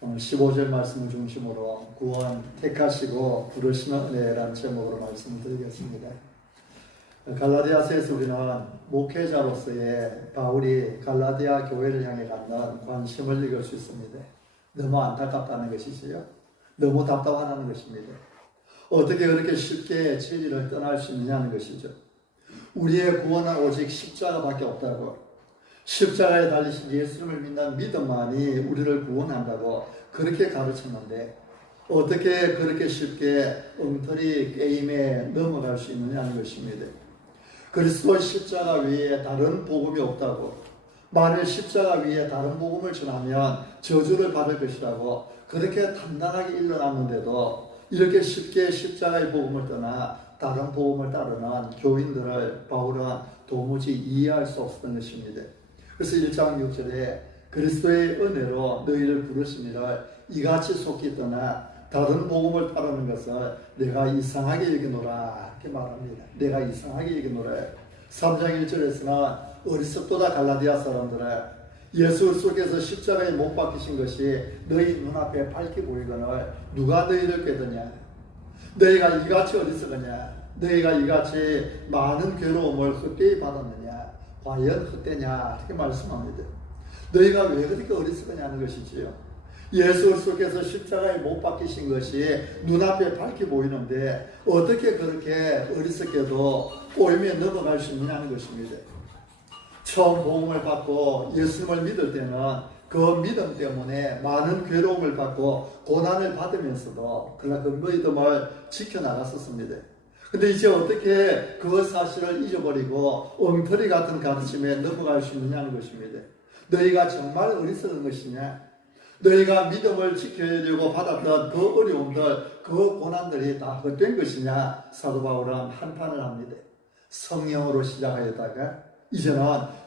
오늘 15절 말씀을 중심으로 구원 택하시고 부르시는 은혜라는 제목으로 말씀을 드리겠습니다. 갈라디아서에서 우리는 목회자로서의 바울이 갈라디아 교회를 향해 갖는 관심을 읽을 수 있습니다. 너무 안타깝다는 것이지요. 너무 답답하다는 것입니다. 어떻게 그렇게 쉽게 진리를 떠날 수 있느냐는 것이죠. 우리의 구원은 오직 십자가밖에 없다고, 십자가에 달리신 예수님을 믿는 믿음만이 우리를 구원한다고 그렇게 가르쳤는데, 어떻게 그렇게 쉽게 엉터리 게임에 넘어갈 수 있느냐는 것입니다. 그리스도 십자가 위에 다른 복음이 없다고, 만일 십자가 위에 다른 복음을 전하면 저주를 받을 것이라고 그렇게 단단하게 일러놨는데도 이렇게 쉽게 십자가의 복음을 떠나 다른 복음을 따르는 교인들을 바울은 도무지 이해할 수 없었던 것입니다. 그래서 1장 6절에 그리스도의 은혜로 너희를 부르심이를 이같이 속히 떠나 다른 복음을 따르는 것을 내가 이상하게 여기노라 이렇게 말합니다. 내가 이상하게 여기노라. 3장 1절에서는 어리석도다 갈라디아 사람들은 예수 그리스도께서 십자가에 못 박히신 것이 너희 눈앞에 밝게 보이거늘 누가 너희를 꾀드냐? 너희가 이같이 어리석으냐? 너희가 이같이 많은 괴로움을 헛되이 받았느냐? 과연 헛되냐? 이렇게 말씀합니다. 너희가 왜 그렇게 어리석으냐는 것이지요. 예수 그리스도께서 십자가에 못 박히신 것이 눈앞에 밝게 보이는데 어떻게 그렇게 어리석게도 꼬임에 넘어갈 수 있느냐는 것입니다. 처음 복음을 받고 예수님을 믿을 때는 그 믿음 때문에 많은 괴로움을 받고 고난을 받으면서도 그러나 그 믿음을 지켜나갔었습니다. 근데 이제 어떻게 그 사실을 잊어버리고 엉터리 같은 가르침에 넘어갈 수 있느냐는 것입니다. 너희가 정말 어리석은 것이냐? 너희가 믿음을 지키려고 받았던 그 어려움들, 그 고난들이 다 헛된 것이냐? 사도 바울은 한탄을 합니다. 성령으로 시작하였다가 이제는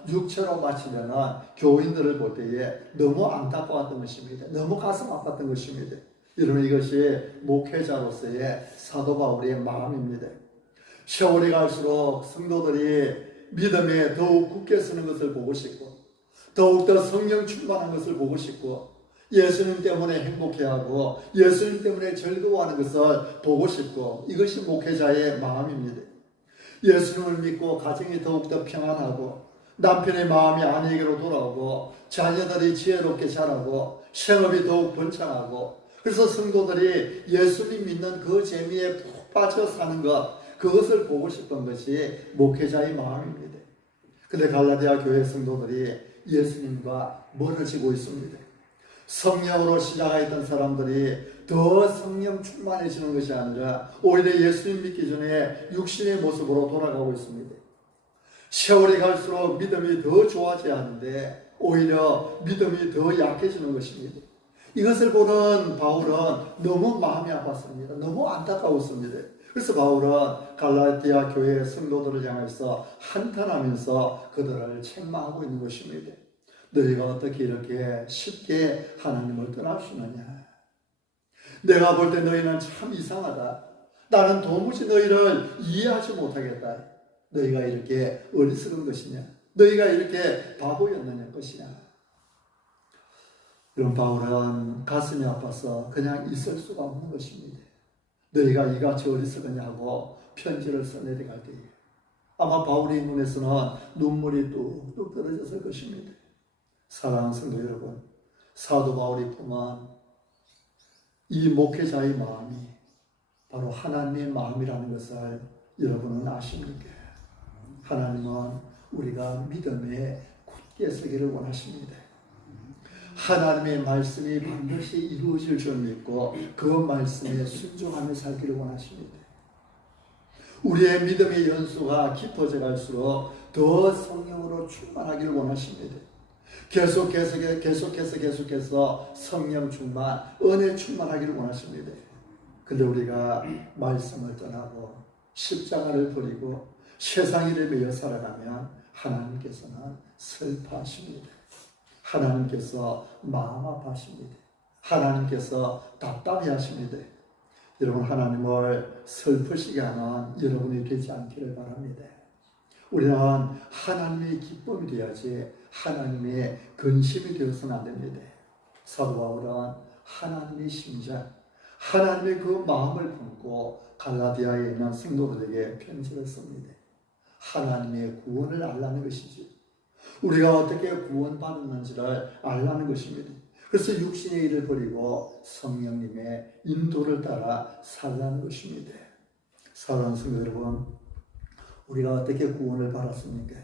육체로 마치려는 교인들을 볼 때에 너무 안타까웠던 것입니다. 너무 가슴 아팠던 것입니다. 여러분, 이것이 목회자로서의 사도 바울의 마음입니다. 세월이 갈수록 성도들이 믿음에 더욱 굳게 서는 것을 보고 싶고, 더욱더 성령 충만한 것을 보고 싶고, 예수님 때문에 행복해하고 예수님 때문에 즐거워하는 것을 보고 싶고, 이것이 목회자의 마음입니다. 예수님을 믿고 가정이 더욱더 평안하고 남편의 마음이 아내에게로 돌아오고 자녀들이 지혜롭게 자라고 생업이 더욱 번창하고, 그래서 성도들이 예수님 믿는 그 재미에 푹 빠져 사는 것, 그것을 보고 싶은 것이 목회자의 마음입니다. 그런데 갈라디아 교회 성도들이 예수님과 멀어지고 있습니다. 성령으로 시작했던 사람들이 더 성령 충만해지는 것이 아니라 오히려 예수님 믿기 전에 육신의 모습으로 돌아가고 있습니다. 세월이 갈수록 믿음이 더 좋아져야 하는데 오히려 믿음이 더 약해지는 것입니다. 이것을 보는 바울은 너무 마음이 아팠습니다. 너무 안타까웠습니다. 그래서 바울은 갈라디아 교회 성도들을 향해서 한탄하면서 그들을 책망하고 있는 것입니다. 너희가 어떻게 이렇게 쉽게 하나님을 떠날 수 있느냐? 내가 볼 때 너희는 참 이상하다. 나는 도무지 너희를 이해하지 못하겠다. 너희가 이렇게 어리석은 것이냐? 너희가 이렇게 바보였느냐 것이냐? 이런 바울은 가슴이 아파서 그냥 있을 수가 없는 것입니다. 너희가 이같이 어리석으냐 하고 편지를 써내려갈 때에 아마 바울의 눈에서는 눈물이 뚝뚝 떨어졌을 것입니다. 사랑하는 성도 여러분, 사도 바울이 품은 이 목회자의 마음이 바로 하나님의 마음이라는 것을 여러분은 아십니까? 하나님은 우리가 믿음에 굳게 서기를 원하십니다. 하나님의 말씀이 반드시 이루어질 줄 믿고 그 말씀에 순종하며 살기를 원하십니다. 우리의 믿음의 연수가 깊어져 갈수록 더 성령으로 충만하기를 원하십니다. 계속해서 성령 충만, 은혜 충만하기를 원하십니다. 그런데 우리가 말씀을 떠나고 십자가를 버리고 세상 일에 매여 살아가면 하나님께서는 슬퍼하십니다. 하나님께서 마음 아파하십니다. 하나님께서 답답해 하십니다. 여러분, 하나님을 슬프시게 하는 여러분이 되지 않기를 바랍니다. 우리는 하나님의 기쁨이 되어야지 하나님의 근심이 되어서는 안 됩니다. 사도 바울은 하나님의 심장, 하나님의 그 마음을 품고 갈라디아에 있는 성도들에게 편지를 씁니다. 하나님의 구원을 알라는 것이지. 우리가 어떻게 구원받았는지를 알라는 것입니다. 그래서 육신의 일을 버리고 성령님의 인도를 따라 살라는 것입니다. 사랑하는 성도 여러분, 우리가 어떻게 구원을 받았습니까?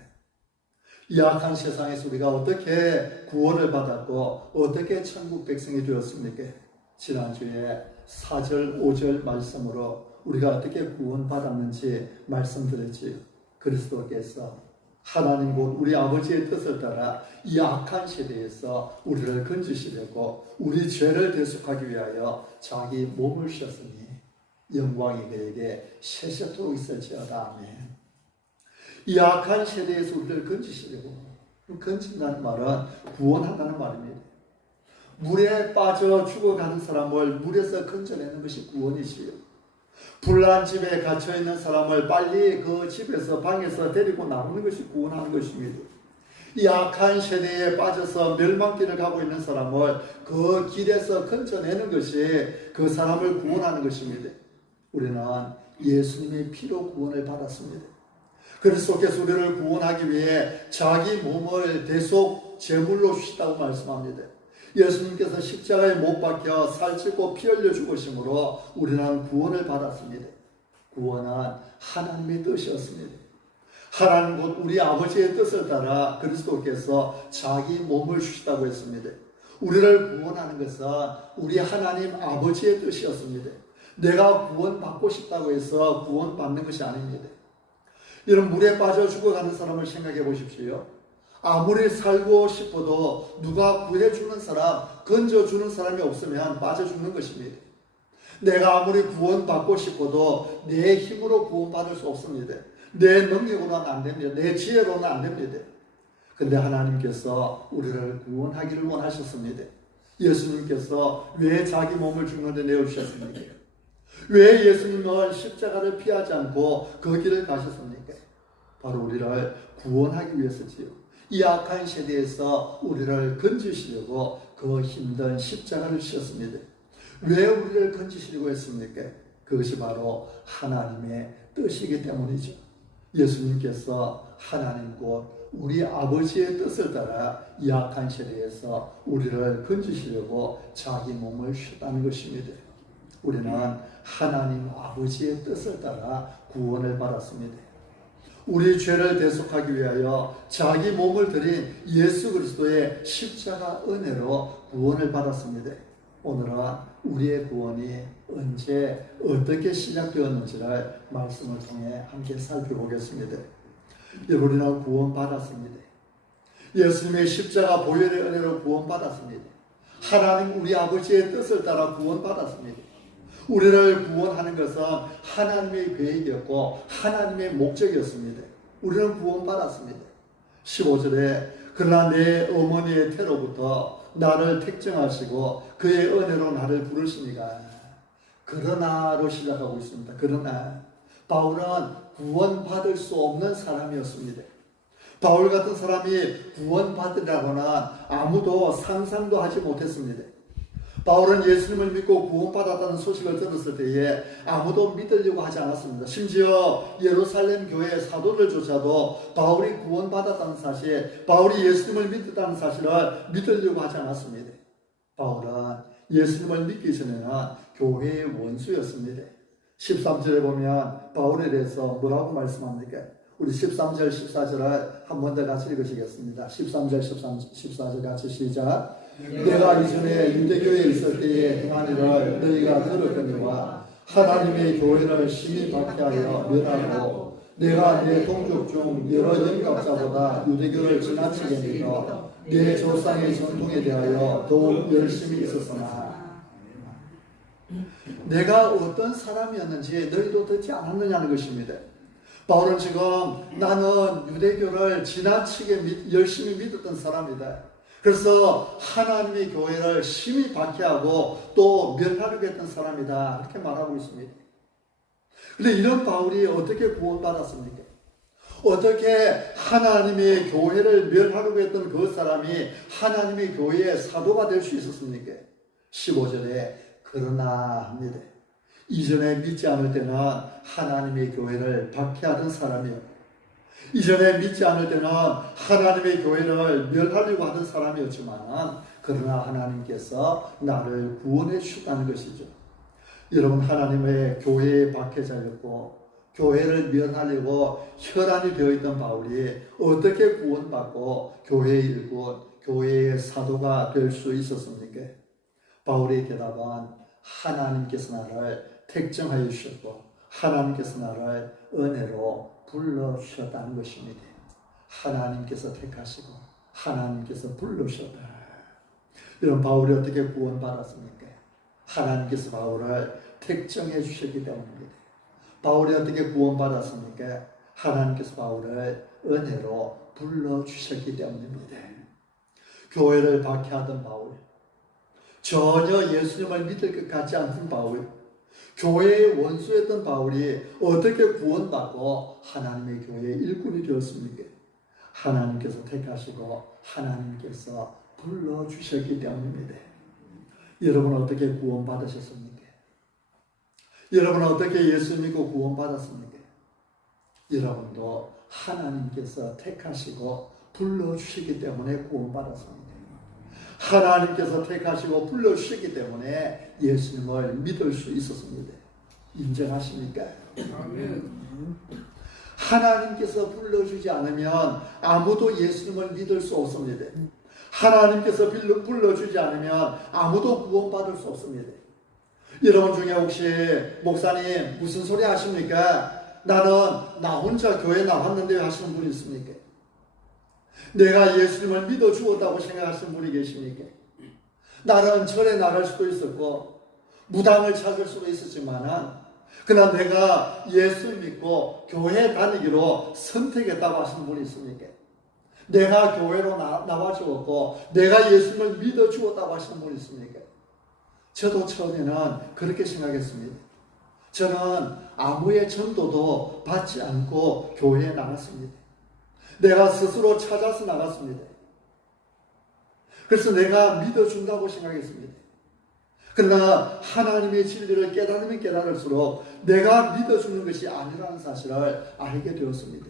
이 악한 세상에서 우리가 어떻게 구원을 받았고 어떻게 천국 백성이 되었습니까? 지난주에 4절, 5절 말씀으로 우리가 어떻게 구원받았는지 말씀드렸지요. 그리스도께서 하나님 곧 우리 아버지의 뜻을 따라 이 악한 시대에서 우리를 건지시려고 우리 죄를 대속하기 위하여 자기 몸을 주셨으니 영광이 그에게 세세토록 있을지어다. 아멘. 이 악한 세대에서 우리를 건지시려고, 건진다는 말은 구원한다는 말입니다. 물에 빠져 죽어가는 사람을 물에서 건져내는 것이 구원이지요. 불난 집에 갇혀있는 사람을 빨리 그 집에서 방에서 데리고 나오는 것이 구원하는 것입니다. 이 악한 세대에 빠져서 멸망길을 가고 있는 사람을 그 길에서 건져내는 것이 그 사람을 구원하는 것입니다. 우리는 예수님의 피로 구원을 받았습니다. 그리스도께서 우리를 구원하기 위해 자기 몸을 대속 제물로 주시다고 말씀합니다. 예수님께서 십자가에 못 박혀 살찌고 피 흘려 죽으심으로 우리는 구원을 받았습니다. 구원은 하나님의 뜻이었습니다. 하나님 곧 우리 아버지의 뜻을 따라 그리스도께서 자기 몸을 주시다고 했습니다. 우리를 구원하는 것은 우리 하나님 아버지의 뜻이었습니다. 내가 구원받고 싶다고 해서 구원받는 것이 아닙니다. 여러분, 물에 빠져 죽어가는 사람을 생각해 보십시오. 아무리 살고 싶어도 누가 구해주는 사람, 건져주는 사람이 없으면 빠져 죽는 것입니다. 내가 아무리 구원받고 싶어도 내 힘으로 구원받을 수 없습니다. 내 능력으로는 안 됩니다. 내 지혜로는 안 됩니다. 근데 하나님께서 우리를 구원하기를 원하셨습니다. 예수님께서 왜 자기 몸을 죽는데 내어주셨습니까? 왜 예수님은 십자가를 피하지 않고 그 길을 가셨습니까? 바로 우리를 구원하기 위해서지요. 이 악한 세대에서 우리를 건지시려고 그 힘든 십자가를 지셨습니다. 왜 우리를 건지시려고 했습니까? 그것이 바로 하나님의 뜻이기 때문이죠. 예수님께서 하나님 곧 우리 아버지의 뜻을 따라 이 악한 세대에서 우리를 건지시려고 자기 몸을 주셨다는 것입니다. 우리는 하나님 아버지의 뜻을 따라 구원을 받았습니다. 우리 죄를 대속하기 위하여 자기 몸을 드린 예수 그리스도의 십자가 은혜로 구원을 받았습니다. 오늘은 우리의 구원이 언제 어떻게 시작되었는지를 말씀을 통해 함께 살펴보겠습니다. 우리는 구원받았습니다. 예수님의 십자가 보혈의 은혜로 구원받았습니다. 하나님 우리 아버지의 뜻을 따라 구원받았습니다. 우리를 구원하는 것은 하나님의 계획이었고 하나님의 목적이었습니다. 우리는 구원받았습니다. 15절에 그러나 내 어머니의 태로부터 나를 택정하시고 그의 은혜로 나를 부르시니가, 그러나로 시작하고 있습니다. 그러나 바울은 구원받을 수 없는 사람이었습니다. 바울 같은 사람이 구원받으라고는 아무도 상상도 하지 못했습니다. 바울은 예수님을 믿고 구원받았다는 소식을 들었을 때에 아무도 믿으려고 하지 않았습니다. 심지어 예루살렘 교회 사도들조차도 바울이 구원받았다는 사실, 바울이 예수님을 믿었다는 사실을 믿으려고 하지 않았습니다. 바울은 예수님을 믿기 전에는 교회의 원수였습니다. 13절에 보면 바울에 대해서 뭐라고 말씀합니까? 우리 13절, 14절을 한 번 더 같이 읽으시겠습니다. 13절, 14절 같이 시작. 내가 이전에 유대교에 있을 때에 행한 일을 너희가 들었거니와 하나님의 교회를 심히 박해하여 멸하고 내가 내 동족 중 여러 영각자보다 유대교를 지나치게 믿어 내 조상의 전통에 대하여 더욱 열심히 있었으나 내가 어떤 사람이었는지 너희도 듣지 않았느냐는 것입니다. 바울은 지금 나는 유대교를 지나치게 열심히 믿었던 사람이다. 그래서 하나님의 교회를 심히 박해하고 또 멸하려고 했던 사람이다. 이렇게 말하고 있습니다. 그런데 이런 바울이 어떻게 구원받았습니까? 어떻게 하나님의 교회를 멸하려고 했던 그 사람이 하나님의 교회의 사도가 될 수 있었습니까? 15절에 그러나 합니다. 이전에 믿지 않을 때는 하나님의 교회를 박해하던 사람이요, 이전에 믿지 않을 때는 하나님의 교회를 멸하려고 하던 사람이었지만, 그러나 하나님께서 나를 구원해 주셨다는 것이죠. 여러분, 하나님의 교회의 박해자였고 교회를 멸하려고 혈안이 되어 있던 바울이 어떻게 구원받고 교회의 일꾼, 교회의 사도가 될 수 있었습니까? 바울의 대답은 하나님께서 나를 택정하여 주셨고 하나님께서 나를 은혜로 불러주셨다는 것입니다. 하나님께서 택하시고 하나님께서 불러주셨다. 이런 바울이 어떻게 구원받았습니까? 하나님께서 바울을 택정해 주셨기 때문입니다. 바울이 어떻게 구원받았습니까? 하나님께서 바울을 은혜로 불러주셨기 때문입니다. 교회를 박해하던 바울, 전혀 예수님을 믿을 것 같지 않던 바울, 교회의 원수였던 바울이 어떻게 구원받고 하나님의 교회의 일꾼이 되었습니까? 하나님께서 택하시고 하나님께서 불러주셨기 때문입니다. 여러분은 어떻게 구원받으셨습니까? 여러분은 어떻게 예수 믿고 구원받았습니까? 여러분도 하나님께서 택하시고 불러주시기 때문에 구원받았습니다. 하나님께서 택하시고 불러주시기 때문에 예수님을 믿을 수 있었습니다. 인정하십니까? 아멘. 하나님께서 불러주지 않으면 아무도 예수님을 믿을 수 없습니다. 하나님께서 불러주지 않으면 아무도 구원받을 수 없습니다. 여러분 중에 혹시 목사님 무슨 소리 하십니까? 나는 나 혼자 교회 나왔는데 하시는 분이 있습니까? 내가 예수님을 믿어 주었다고 생각하시는 분이 계십니까? 나는 절에 나갈 수도 있었고 무당을 찾을 수도 있었지만은 그러나 내가 예수 믿고 교회 다니기로 선택했다고 하시는 분이 있습니까? 내가 교회로 나와 주었고 내가 예수님을 믿어 주었다고 하시는 분이 있습니까? 저도 처음에는 그렇게 생각했습니다. 저는 아무의 전도도 받지 않고 교회에 나갔습니다. 내가 스스로 찾아서 나갔습니다. 그래서 내가 믿어준다고 생각했습니다. 그러나 하나님의 진리를 깨달으면 깨달을수록 내가 믿어주는 것이 아니라는 사실을 알게 되었습니다.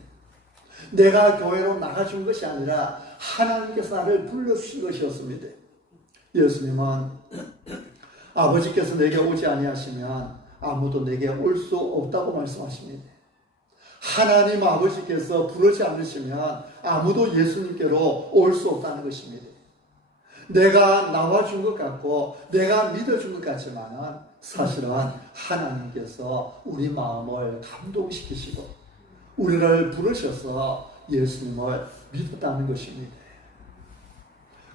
내가 교회로 나가준 것이 아니라 하나님께서 나를 불러주신 것이었습니다. 예수님은 아버지께서 내게 오지 아니하시면 아무도 내게 올 수 없다고 말씀하십니다. 하나님 아버지께서 부르지 않으시면 아무도 예수님께로 올 수 없다는 것입니다. 내가 나와준 것 같고 내가 믿어준 것 같지만 사실은 하나님께서 우리 마음을 감동시키시고 우리를 부르셔서 예수님을 믿었다는 것입니다.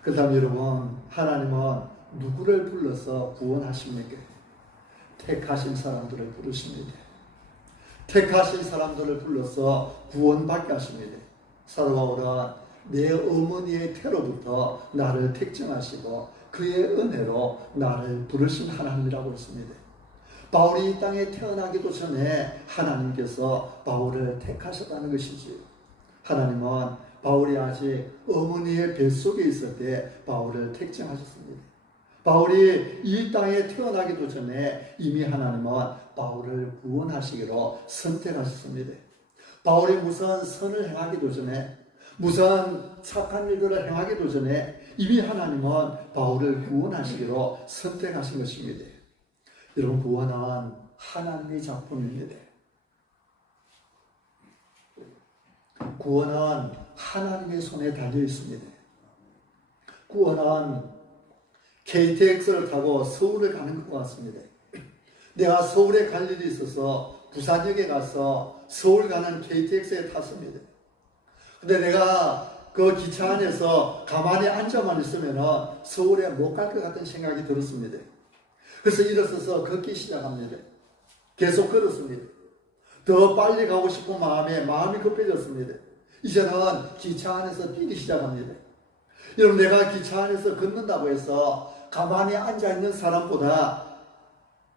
그 다음 여러분, 하나님은 누구를 불러서 구원하십니까? 택하신 사람들을 부르십니다. 택하신 사람들을 불러서 구원받게 하십니다. 사도 바울은 내 어머니의 태로부터 나를 택정하시고 그의 은혜로 나를 부르신 하나님이라고 했습니다. 바울이 이 땅에 태어나기도 전에 하나님께서 바울을 택하셨다는 것이지요. 하나님은 바울이 아직 어머니의 뱃속에 있을 때 바울을 택정하셨습니다. 바울이 이 땅에 태어나기도 전에 이미 하나님은 바울을 구원하시기로 선택하셨습니다. 바울이 무슨 선을 행하기도 전에 무슨 착한 일들을 행하기도 전에 이미 하나님은 바울을 구원하시기로 선택하신 것입니다. 여러분, 구원은 하나님의 작품입니다. 구원은 하나님의 손에 달려 있습니다. 구원은 KTX를 타고 서울을 가는 것 같습니다. 내가 서울에 갈 일이 있어서 부산역에 가서 서울 가는 KTX에 탔습니다. 근데 내가 그 기차 안에서 가만히 앉아만 있으면 서울에 못 갈 것 같은 생각이 들었습니다. 그래서 일어서서 걷기 시작합니다. 계속 걸었습니다. 더 빨리 가고 싶은 마음이 급해졌습니다. 이제는 기차 안에서 뛰기 시작합니다. 여러분, 내가 기차 안에서 걷는다고 해서 가만히 앉아있는 사람보다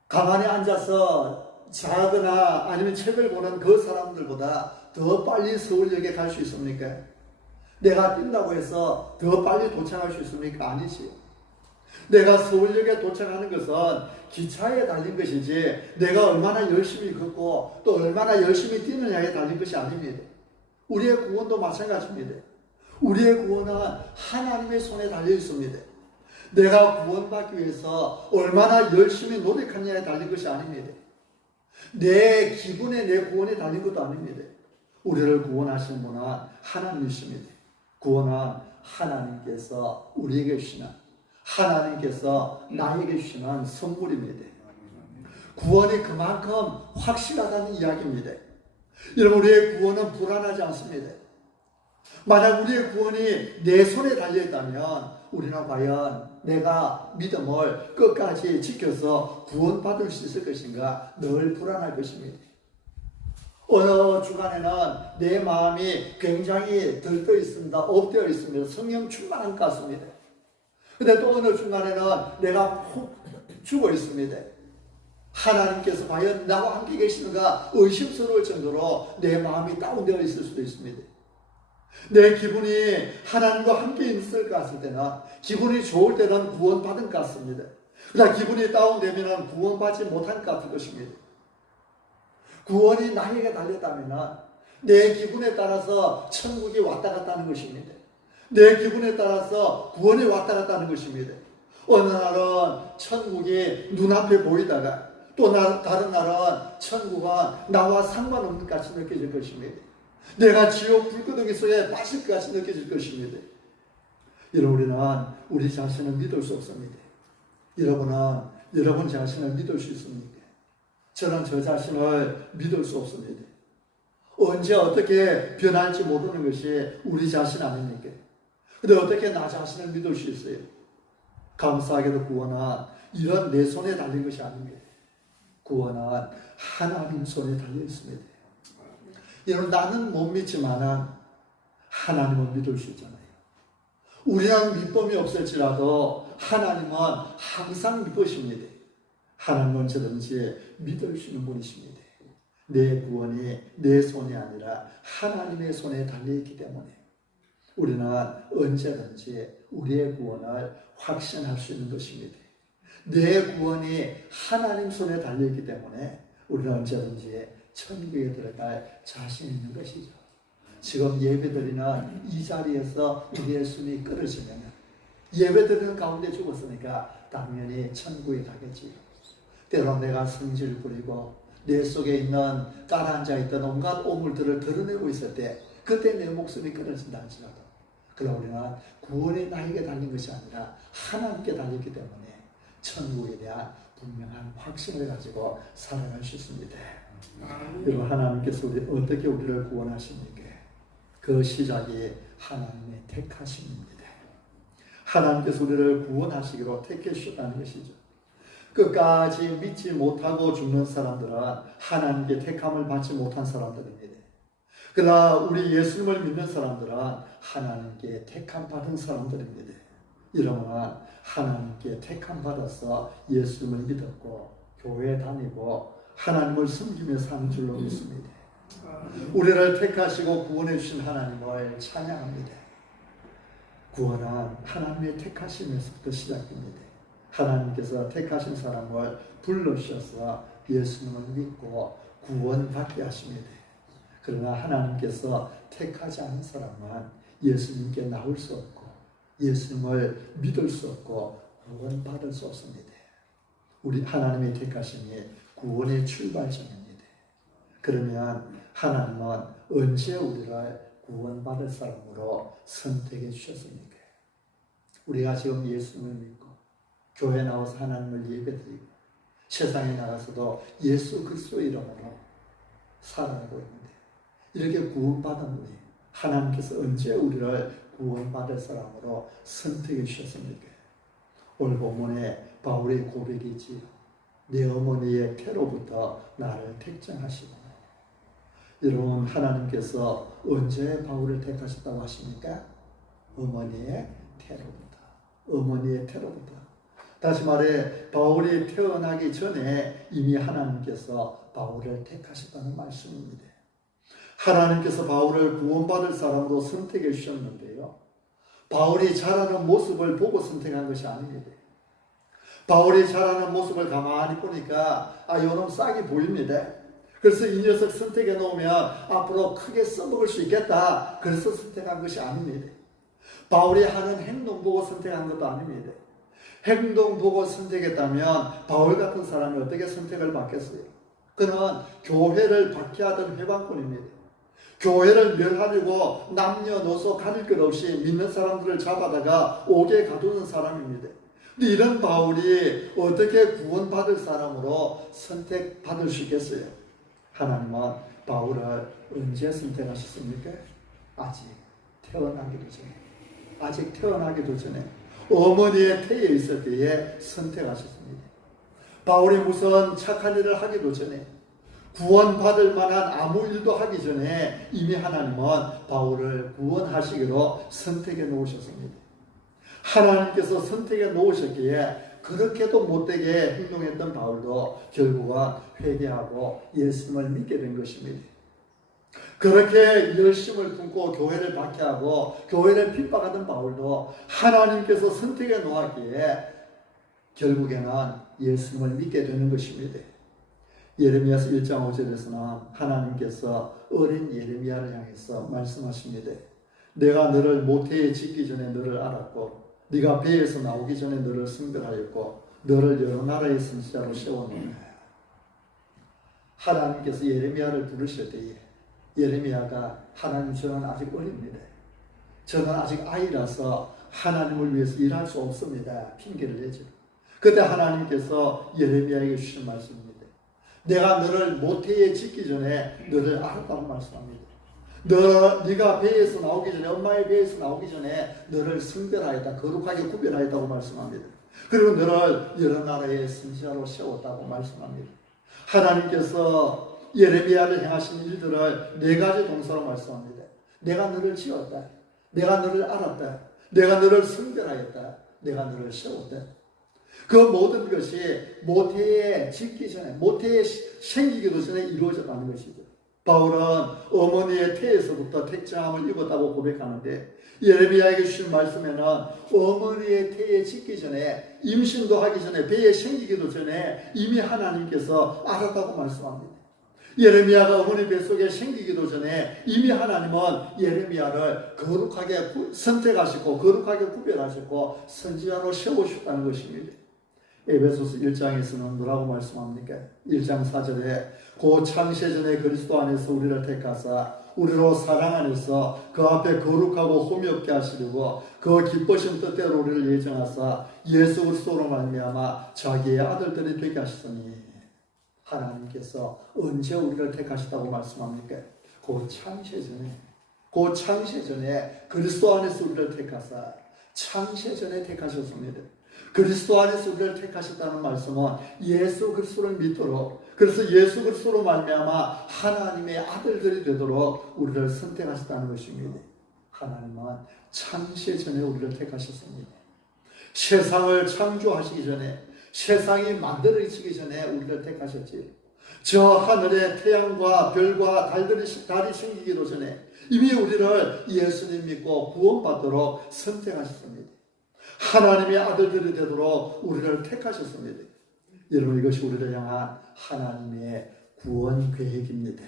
가만히 앉아서 자거나 아니면 책을 보는 그 사람들보다 더 빨리 서울역에 갈 수 있습니까? 내가 뛴다고 해서 더 빨리 도착할 수 있습니까? 아니지요. 내가 서울역에 도착하는 것은 기차에 달린 것이지 내가 얼마나 열심히 걷고 또 얼마나 열심히 뛰느냐에 달린 것이 아닙니다. 우리의 구원도 마찬가지입니다. 우리의 구원은 하나님의 손에 달려 있습니다. 내가 구원받기 위해서 얼마나 열심히 노력하느냐에 달린 것이 아닙니다. 내 기분에 내 구원이 달린 것도 아닙니다. 우리를 구원하신 분은 하나님이십니다. 구원은 하나님께서 우리에게 주시는, 하나님께서 나에게 주시는 선물입니다. 구원이 그만큼 확실하다는 이야기입니다. 여러분, 우리의 구원은 불안하지 않습니다. 만약 우리의 구원이 내 손에 달려있다면 우리는 과연 내가 믿음을 끝까지 지켜서 구원받을 수 있을 것인가 늘 불안할 것입니다. 어느 주간에는 내 마음이 굉장히 들떠 있습니다. 업되어 있습니다. 성령 충만한 것 같습니다. 근데 또 어느 중간에는 내가 푹 죽어 있습니다. 하나님께서 과연 나와 함께 계시는가 의심스러울 정도로 내 마음이 다운되어 있을 수도 있습니다. 내 기분이 하나님과 함께 있을 것 같을 때는, 기분이 좋을 때는 구원받은 것 같습니다. 그러나 기분이 다운되면 구원받지 못한 것 같을 것입니다. 구원이 나에게 달렸다면 내 기분에 따라서 천국이 왔다 갔다 하는 것입니다. 내 기분에 따라서 구원이 왔다 갔다 하는 것입니다. 어느 날은 천국이 눈앞에 보이다가 또 다른 날은 천국은 나와 상관없는 것 같이 느껴질 것입니다. 내가 지옥 불구덩이 속에 빠질 것 같이 느껴질 것입니다. 우리는 우리 자신을 믿을 수 없습니다. 여러분은 여러분 자신을 믿을 수 있습니까? 저는 저 자신을 믿을 수 없습니다. 언제 어떻게 변할지 모르는 것이 우리 자신 아닙니까? 근데 어떻게 나 자신을 믿을 수 있어요? 감사하게도 구원은 이런 내 손에 달린 것이 아닙니다. 구원은 하나님 손에 달려 있습니다. 여러분, 나는 못 믿지만 하나님은 믿을 수 있잖아요. 우리는 믿음이 없을지라도 하나님은 항상 믿으십니다. 하나님은 언제든지 믿을 수 있는 분이십니다. 내 구원이 내 손이 아니라 하나님의 손에 달려있기 때문에 우리는 언제든지 우리의 구원을 확신할 수 있는 것입니다. 내 구원이 하나님 손에 달려있기 때문에 우리는 언제든지 천국에 들어갈 자신 있는 것이죠. 지금 예배드리는 이 자리에서 우리의 숨이 끊어지면 예배드리는 가운데 죽었으니까 당연히 천국에 가겠지요. 때론 내가 성질 부리고 내 속에 있는 깔아앉아 있던 온갖 오물들을 드러내고 있을 때 그때 내 목숨이 끊어진다 할지라도 그러나 우리는 구원이 나에게 달린 것이 아니라 하나님께 달렸기 때문에 천국에 대한 분명한 확신을 가지고 살아갈 수 있습니다. 여러분, 하나님께서 어떻게 우리를 구원하십니까? 그 시작이 하나님의 택하심입니다. 하나님께서 우리를 구원하시기로 택해 주셨다는 것이죠. 끝까지 믿지 못하고 죽는 사람들은 하나님께 택함을 받지 못한 사람들입니다. 그러나 우리 예수님을 믿는 사람들은 하나님께 택함 받은 사람들입니다. 여러분은 하나님께 택함 받아서 예수님을 믿었고 교회 다니고 하나님을 섬기며 사는 줄로 믿습니다. 우리를 택하시고 구원해 주신 하나님을 찬양합니다. 구원은 하나님의 택하심에서부터 시작됩니다. 하나님께서 택하신 사람을 불러주셔서 예수님을 믿고 구원받게 하십니다. 그러나 하나님께서 택하지 않은 사람은 예수님께 나올 수 없고 예수님을 믿을 수 없고 구원받을 수 없습니다. 우리 하나님의 택하심이 구원의 출발점입니다. 그러면 하나님은 언제 우리를 구원받을 사람으로 선택해 주셨습니까? 우리가 지금 예수님을 믿고 교회 나와서 하나님을 예배드리고 세상에 나가서도 예수 그리스도 이름으로 살아가고 있는데 이렇게 구원받은 우리 하나님께서 언제 우리를 구원받을 사람으로 선택해 주셨습니까? 오늘 본문에 바울의 고백이지요. 내 어머니의 태로부터 나를 택정하시고. 여러분, 하나님께서 언제 바울을 택하셨다고 하십니까? 어머니의 태로부터. 어머니의 태로부터. 다시 말해 바울이 태어나기 전에 이미 하나님께서 바울을 택하셨다는 말씀입니다. 하나님께서 바울을 구원받을 사람으로 선택해 주셨는데요. 바울이 자라는 모습을 보고 선택한 것이 아닙니다. 바울이 자라는 모습을 가만히 보니까 요놈 싹이 보입니다. 그래서 이 녀석 선택해 놓으면 앞으로 크게 써먹을 수 있겠다. 그래서 선택한 것이 아닙니다. 바울이 하는 행동 보고 선택한 것도 아닙니다. 행동 보고 선택했다면 바울 같은 사람이 어떻게 선택을 받겠어요? 그는 교회를 박해하던 회방꾼입니다. 교회를 멸하려고 남녀노소 가릴 것 없이 믿는 사람들을 잡아다가 옥에 가두는 사람입니다. 근데 이런 바울이 어떻게 구원받을 사람으로 선택받을 수 있겠어요? 하나님은 바울을 언제 선택하셨습니까? 아직 태어나기도 전에 어머니의 태에 있을 때에 선택하셨습니다. 바울이 무슨 착한 일을 하기도 전에 구원받을 만한 아무 일도 하기 전에 이미 하나님은 바울을 구원하시기로 선택해 놓으셨습니다. 하나님께서 선택해 놓으셨기에 그렇게도 못되게 행동했던 바울도 결국은 회개하고 예수님을 믿게 된 것입니다. 그렇게 열심을 품고 교회를 박해하고 교회를 핍박하던 바울도 하나님께서 선택해 놓았기에 결국에는 예수님을 믿게 되는 것입니다. 예레미야서 1장 5절에서는 하나님께서 어린 예레미야를 향해서 말씀하십니다. 내가 너를 모태에 짓기 전에 너를 알았고 네가 배에서 나오기 전에 너를 선별하였고 너를 여러 나라의 선지자로 세워놓으며. 하나님께서 예레미야를 부르실 때에 예레미야가 하나님 저는 아직 어립니다. 저는 아직 아이라서 하나님을 위해서 일할 수 없습니다. 핑계를 내죠. 그때 하나님께서 예레미야에게 주신 말씀입니다. 내가 너를 모태에 짓기 전에 너를 알았다고 말씀합니다. 네가 배에서 나오기 전에 엄마의 배에서 나오기 전에 너를 선별하였다. 거룩하게 구별하였다고 말씀합니다. 그리고 너를 여러 나라의 선지자로 세웠다고 말씀합니다. 하나님께서 예레미야를 향하신 일들을 네 가지 동사로 말씀합니다. 내가 너를 지었다. 내가 너를 알았다. 내가 너를 선별하였다. 내가 너를 세웠다. 그 모든 것이 모태에 짓기 전에, 모태에 생기기도 전에 이루어졌다는 것이죠. 바울은 어머니의 태에서부터 택정함을 입었다고 고백하는데 예레미야에게 주신 말씀에는 어머니의 태에 짓기 전에, 임신도 하기 전에, 배에 생기기도 전에 이미 하나님께서 알았다고 말씀합니다. 예레미야가 어머니 뱃속에 생기기도 전에 이미 하나님은 예레미야를 거룩하게 선택하시고 거룩하게 구별하셨고 선지자로 세우셨다는 것입니다. 에베소서 1장에서는 뭐라고 말씀합니까? 1장 4절에 고 창세전에 그리스도 안에서 우리를 택하사 우리로 사랑 안에서 그 앞에 거룩하고 흠이 없게 하시려고 그 기쁘신 뜻대로 우리를 예정하사 예수 그리스도로 말미암아 자기의 아들들이 되게 하시더니. 하나님께서 언제 우리를 택하셨다고 말씀합니까? 그 창세전에 그리스도 안에서 우리를 택하사 창세전에 택하셨습니다. 그리스도 안에서 우리를 택하셨다는 말씀은 예수 그리스도를 믿도록, 그래서 예수 그리스도로 말미암아 하나님의 아들들이 되도록 우리를 선택하셨다는 것입니다. 하나님은 창세전에 우리를 택하셨습니다. 세상을 창조하시기 전에, 세상이 만들어지기 전에 우리를 택하셨지. 저 하늘에 태양과 별과 달이 생기기도 전에 이미 우리를 예수님 믿고 구원받도록 선택하셨습니다. 하나님의 아들들이 되도록 우리를 택하셨습니다. 여러분, 이것이 우리를 향한 하나님의 구원 계획입니다.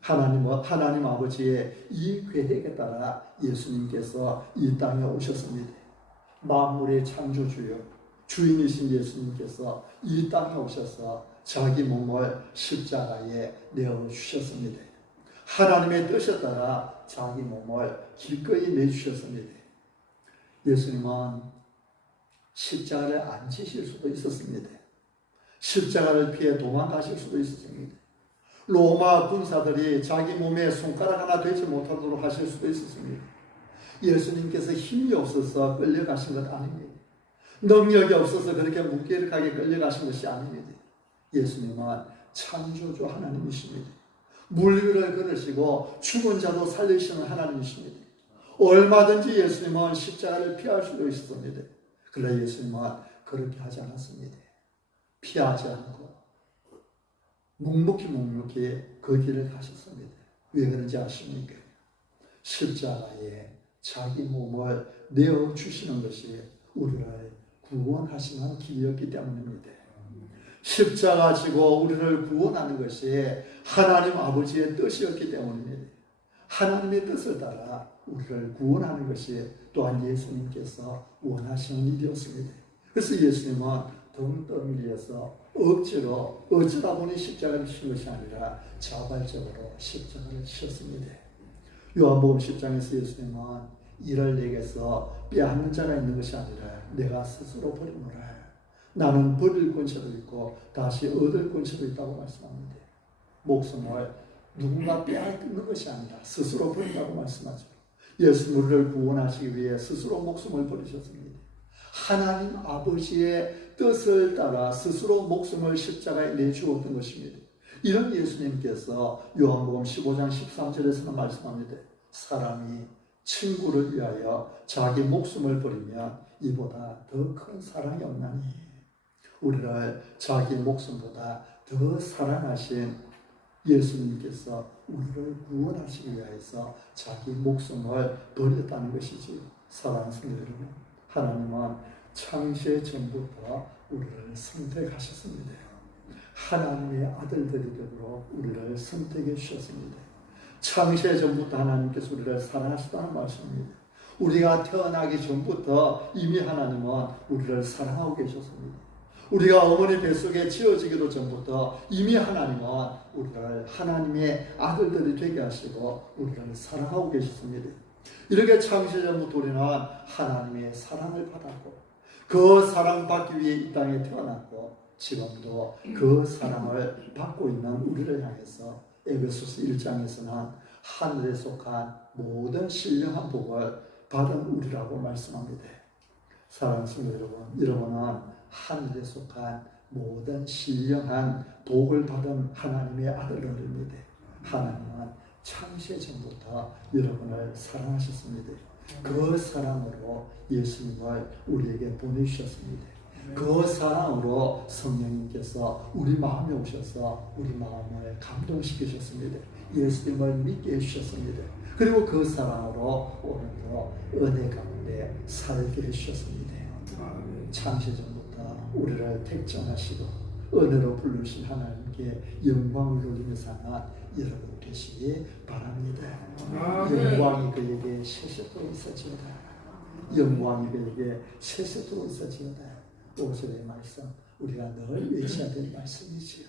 하나님 아버지의 이 계획에 따라 예수님께서 이 땅에 오셨습니다. 만물의 창조주요 주인이신 예수님께서 이 땅에 오셔서 자기 몸을 십자가에 내어주셨습니다. 하나님의 뜻에 따라 자기 몸을 기꺼이 내주셨습니다. 예수님은 십자가를 안 지실 수도 있었습니다. 십자가를 피해 도망가실 수도 있었습니다. 로마 군사들이 자기 몸에 손가락 하나 되지 못하도록 하실 수도 있었습니다. 예수님께서 힘이 없어서 끌려가신 것 아닙니다. 능력이 없어서 그렇게 무기력하게 끌려가신 것이 아닙니다. 예수님은 창조주 하나님이십니다. 물위를 걸으시고 죽은 자도 살리시는 하나님이십니다. 얼마든지 예수님은 십자가를 피할 수도 있었습니다. 그러나 예수님은 그렇게 하지 않았습니다. 피하지 않고 묵묵히 그 길을 가셨습니다. 왜 그런지 아십니까? 십자가에 자기 몸을 내어주시는 것이 우리를 구원하시는 길이었기 때문입니다. 십자가 지고 우리를 구원하는 것이 하나님 아버지의 뜻이었기 때문입니다. 하나님의 뜻을 따라 우리를 구원하는 것이 또한 예수님께서 원하시는 일이었습니다. 그래서 예수님은 등 떠밀려서 억지로 어쩌다 보니 십자가를 지신 것이 아니라 자발적으로 십자가를 지셨습니다. 요한복음 10장에서 예수님은 이를 내게서 빼앗는 자가 있는 것이 아니라 내가 스스로 버리노라. 나는 버릴 권세도 있고 다시 얻을 권세도 있다고 말씀합니다. 목숨을 누군가 빼앗는 것이 아니라 스스로 버린다고 말씀하죠. 예수 우리를 구원하시기 위해 스스로 목숨을 버리셨습니다. 하나님 아버지의 뜻을 따라 스스로 목숨을 십자가에 내주었던 것입니다. 이런 예수님께서 요한복음 15장 13절에서는 말씀합니다. 사람이 친구를 위하여 자기 목숨을 버리면 이보다 더 큰 사랑이 없나니. 우리를 자기 목숨보다 더 사랑하신 예수님께서 우리를 구원하시기 위해서 자기 목숨을 버렸다는 것이지. 사랑하는 성도 여러분, 하나님은 창세 전부터 우리를 선택하셨습니다. 하나님의 아들들이 되도록 우리를 선택해 주셨습니다. 창세 전부터 하나님께서 우리를 사랑하셨다는 말씀입니다. 우리가 태어나기 전부터 이미 하나님은 우리를 사랑하고 계셨습니다. 우리가 어머니 뱃속에 지어지기도 전부터 이미 하나님은 우리를 하나님의 아들들이 되게 하시고 우리를 사랑하고 계셨습니다. 이렇게 창세 전부터 우리는 하나님의 사랑을 받았고 그 사랑받기 위해 이 땅에 태어났고 지금도 그 사랑을 받고 있는 우리를 향해서 에베소서 1장에서는 하늘에 속한 모든 신령한 복을 받은 우리라고 말씀합니다. 사랑하는 성도 여러분, 여러분은 하늘에 속한 모든 신령한 복을 받은 하나님의 아들들입니다. 하나님은 창세 전부터 여러분을 사랑하셨습니다. 그 사랑으로 예수님을 우리에게 보내주셨습니다. 그 사랑으로 성령님께서 우리 마음에 오셔서 우리 마음을 감동시키셨습니다. 예수님을 믿게 해주셨습니다. 그리고 그 사랑으로 오늘도 은혜 가운데 살게 해주셨습니다. 창세 전부터 우리를 택정하시고 은혜로 부르신 하나님께 영광을 돌리며 사는 여러분 되시기 바랍니다. 영광이 그에게 세세토록 있어지어다. 영광이 그에게 세세토록 있어지어다. 5절의 말씀 우리가 늘 외쳐야 될 말씀이지요.